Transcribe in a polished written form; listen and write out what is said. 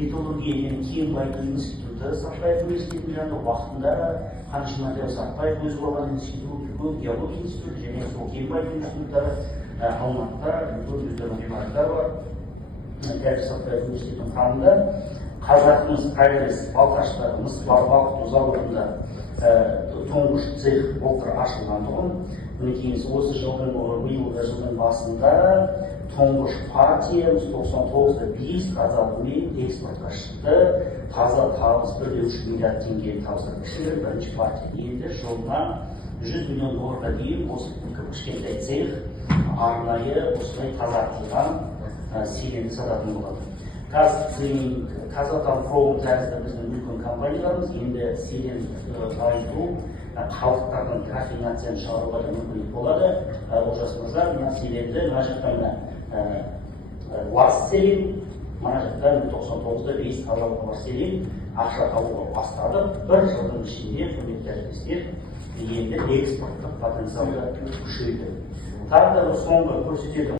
металлургия және кен байыту институты Сартбаев университетінің жанында уақытында Қаныш Имантаев Сартбаев өзі болған институт, үлкен геология институты және сол кен байыту институттары Алматыда үлкен өздерінің ғимараттары бар. Дәл Сартбаев университетінің құрамында Қазақмыс прогресс балқаштағы мыс балқыту заводында тұңғыш цех былтыр ашылған тұғын. Мінекей осы биылғы жылдың басында тұңғыш партиямыз 99-да 5 азалымен экспортқа шықты. Таза табыс 1,3 миллиард теңге табыстар ішінде бірінші партия. Енді жылына 100 миллион долларға дейін осы кішкентай цех арнайы осылай тазартылған селенді сататын болады. Казатомпром тәрізді біздің үлкен компанияларымыз енді селен байыту қалдықтардың рафинацияны шығаруға да мүмкіндік болады. Олжас мырза, мына селенді мына жақтан лас селен, мына жақтан 99-да 5 тазалығы бар селен ақша табуға бастадық. Бір жылдың ішінде құрметті әріптестер енді экспорттық потенциалды күшейді. Тағы да соңғы көрсететін